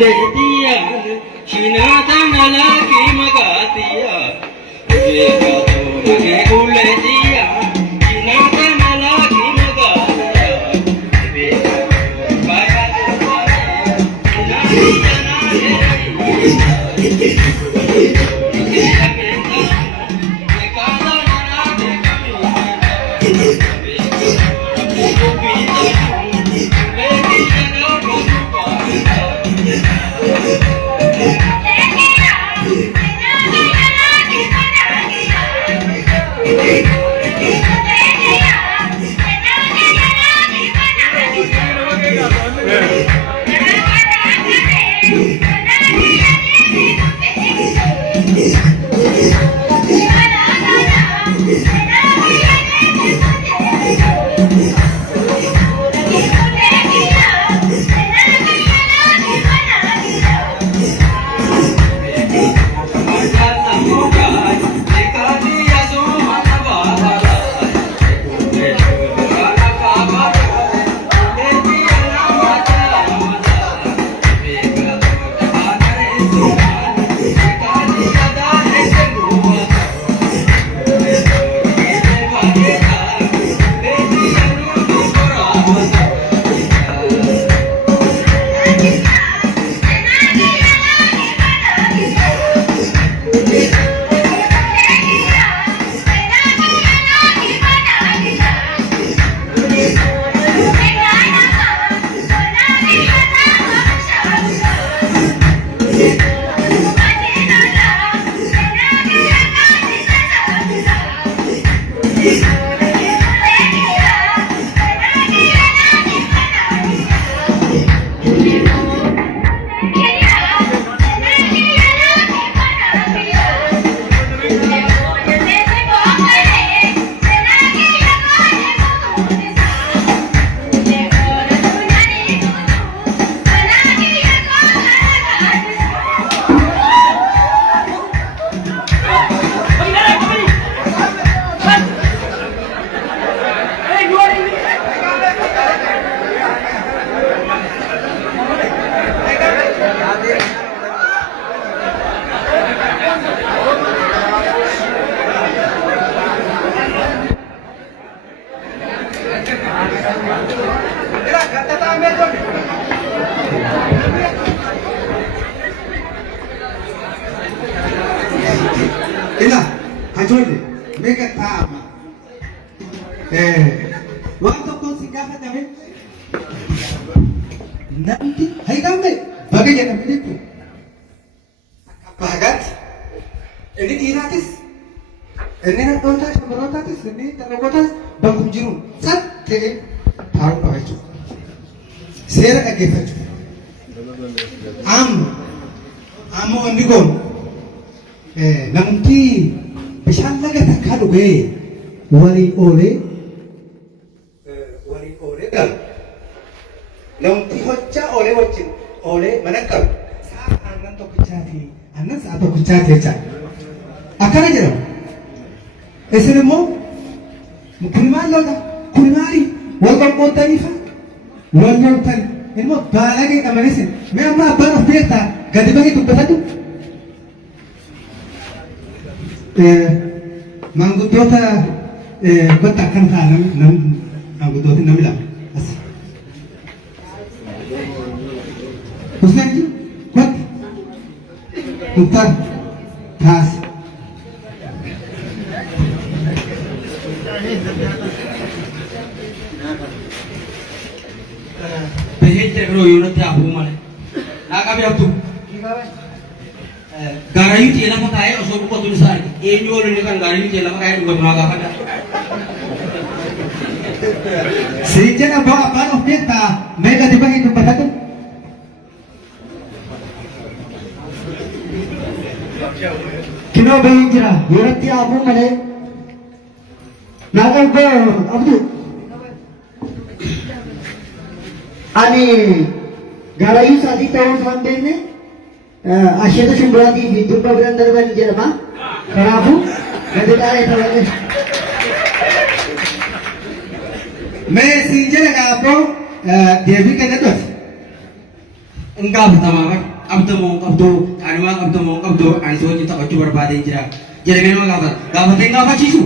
dia Cina tanah lagi magatia Beka tu lagi ule dia Cina tanah lagi magatia Beka tu kaya tu kaya Cina Ila, hajolle, mega tama. Waktu kau singgah kami, nanti, hai kami, bagaimana kami itu? Bagat, ini iratis, ini nak kontas, berotatis, ini tak kontas, bangkum jiru, sat, kege, tahu apa itu? Sera kage faju. Amu andigon. Namti bishaan laga takkaa dhugee walii oolee gal namti hojjaa oolee wajjin oolee mana qabu sa'a aannan tokkichaati aannan sa'a tokkichaati jecha akkana jedhama isin immoo kuni maal loota kuni maali wal qoqqooddaniifa wal nyaatani immoo baalagee qaban isin mee amma abbaan of beektaa gadi bahee dubbatatu mangguddoota gotta akkan ta'a mangguddooti namni lama as Husnanji gotti Muktar taas Behejja biroo yoo natti hafuu malee naa qabi haftu Garayu ti lafa taa'ee osoo dhukkatu isaa arge eenyu oolinni kan garayu ti lafa taa'ee dhukkatu naa gaafadha. Siin jedha boo abbaan of beektaa mee gadi bahee dubbatatu kinoo bahee jira yoonatti hafuu malee naa qalboo abdu ani garayu isaatii ta'uu isaan beekne Asyhadu shumbrati fi dubba biran darban jedhama. Kanaafuu gadi taa'ee taphate. Mee siin jedha gaabboo deebii kenna dhoote. enggak pertama kan abdu anima abdu ani so kita kau berbada jira jadi memang enggak cisu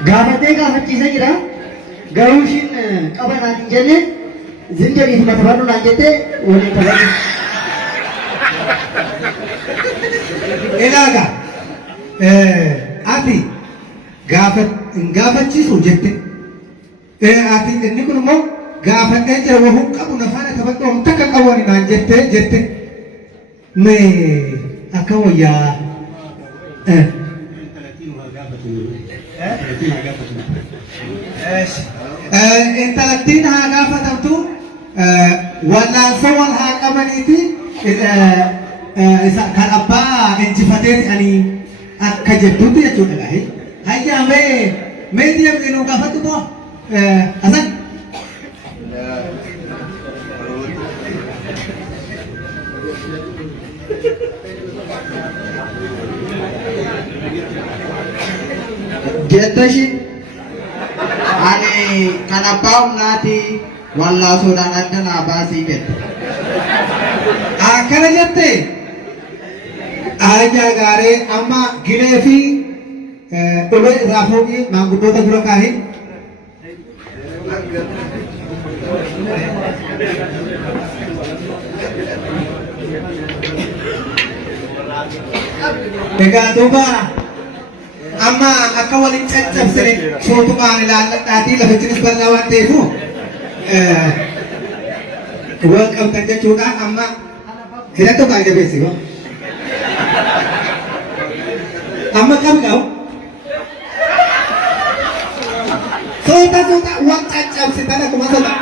Gaafatee gaafachiisa jira. Garuu ishiin qaba naan hin jenne zinjaniif mata fadhu naan jette waliin taphatu. Ilaaga ati gaafachiisu jette ati inni kun immoo gaafadhee jira wahuu qabu na faana taphadhu takka qabuun naan jette mee akka wayyaa intalattiin haa gaafatamtu wallaansoo wal haa qabaniiti kan abbaa injifateeti ani akka jettuutti jechuudha gahe hayyaa mee diya biqiluu gaafatu too Hasan Jettashi ani kan abbaa humnaati wallaasuudhaan adda naa baasii jette. akkana jette ajaa gaaree amma gilee fi ulee irraa fuudhii maanguddoota dura kaahee egaa duuba amma akka waliin caccabsine mootummaan ilaalladhaatii lafichinis bal'aa waan ta'eefu waan qabdan jechuudhaan amma hidhatoo kan jabeessi hoo amma qabgaa'u soota waan caccabsitan akkuma soota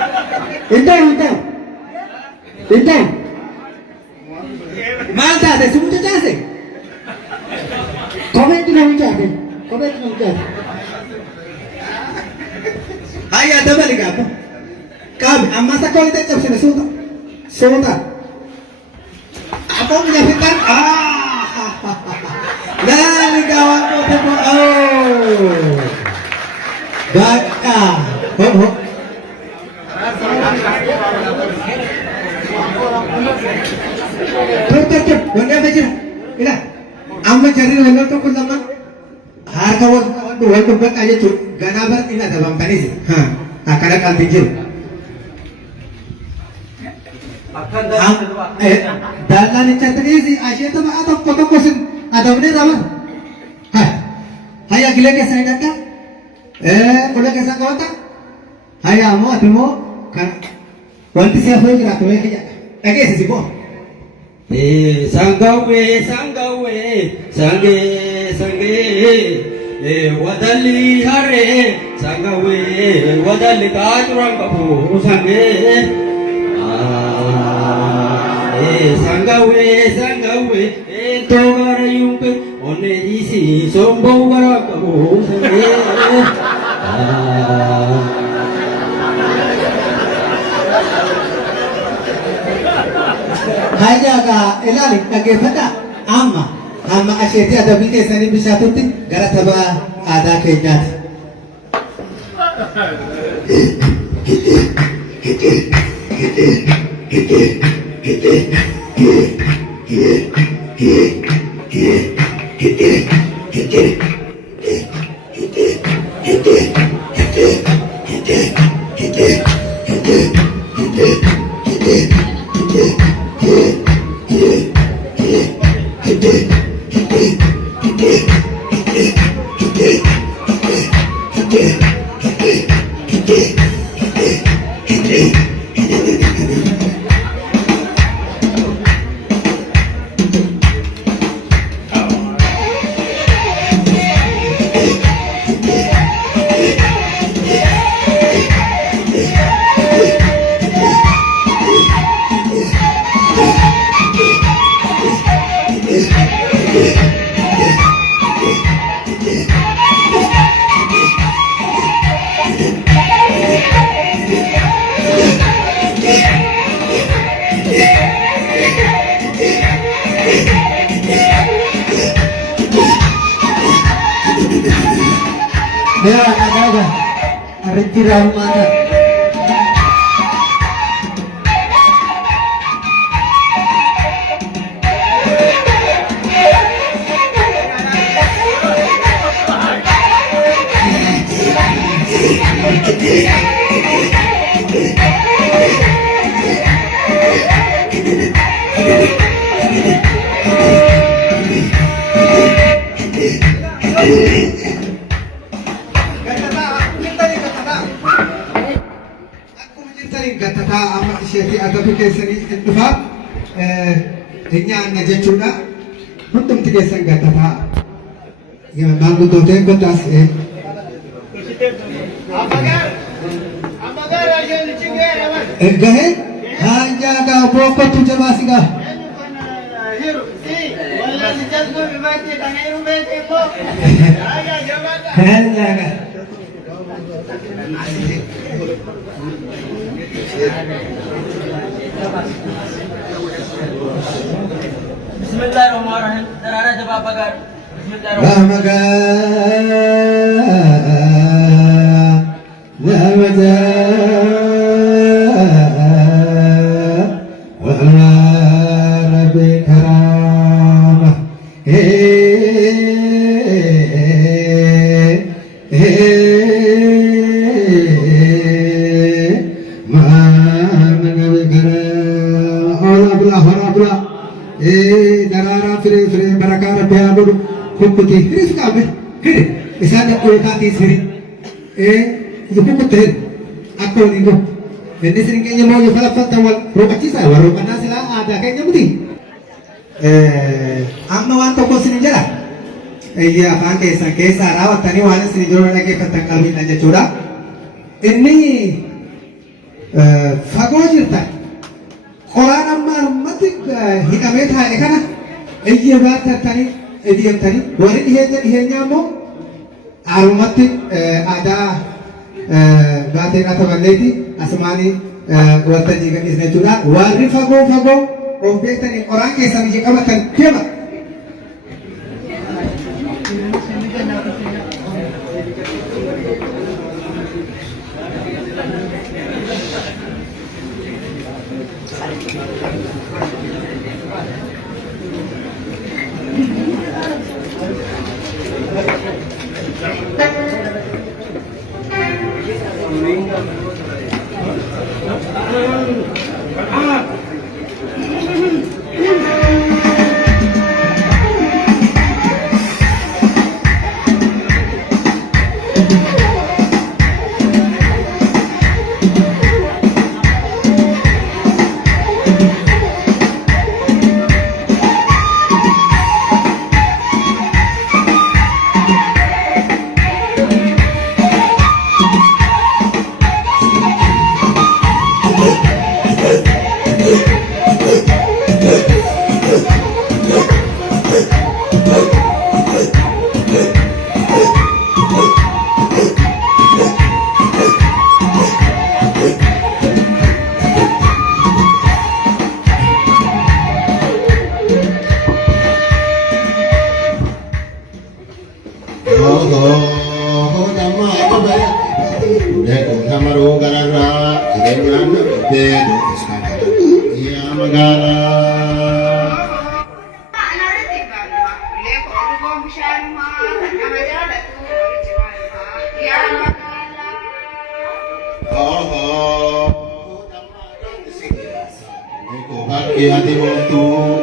Intaan maal taate si mucha caase kopheetti na mucaate. hayya dabali gaafo qabi ammas akka waliin caccabsine soota akkoo biyya fixan laali gaawwan qote bakka ho Tur, wanti apa jira? Ila, amma jarri wallo tokko lama harka wal dubbat aja cu, ganabar ina dabam panis. Akana kalti jiru. Dalan chatri asyik tu atau potong kosin ada bener apa? Hayya gila ke saya kata? Kuda ke saya kata? Hayya mau kan? Wanti siapa yang kira tuh ya? Sisi boh. Sangawe wadali hare sangawe wadali kajurang kapu sange sangawe togara yungke one isi sombo gara kapu sange Hanya ka ilali dhaggeeffadha amma asheetii adabii keessanii bishaatutti gara tapha aadaa keenyaati. Ya, ada. Ariti Rahmana. gaddataa amma isheetii agabii keessanii hin dhufaa hin nyaanna jechuudha. Hundumti keessan gaddataa. Maanguddootee goddaas gahee haanjaa gaa bokkottu jabaasi gaa. Haanjaa gaa. Bismillahirrahmanirrahim. Darara jawab bagar. Darara fire barakah Rabbi abudu kukuti hiris kabe kiri isada kati siri itu kukuti aku nigo ini sering kayaknya mau nyusul tawal rokaci saya waru karena sila ada kayaknya putih amma wan toko sini jala iya kan kesa rawat tani wan sini jolo lagi petang kami aja curah ini fago jirta Quran amma matik hikamet hai kana iya baat tani ediyam tani wari ihenya mo alumati ada baate kata baleti asmani wata jiga isne tuna wari fago of betani orang kesa biji kamatan kema Hati waktu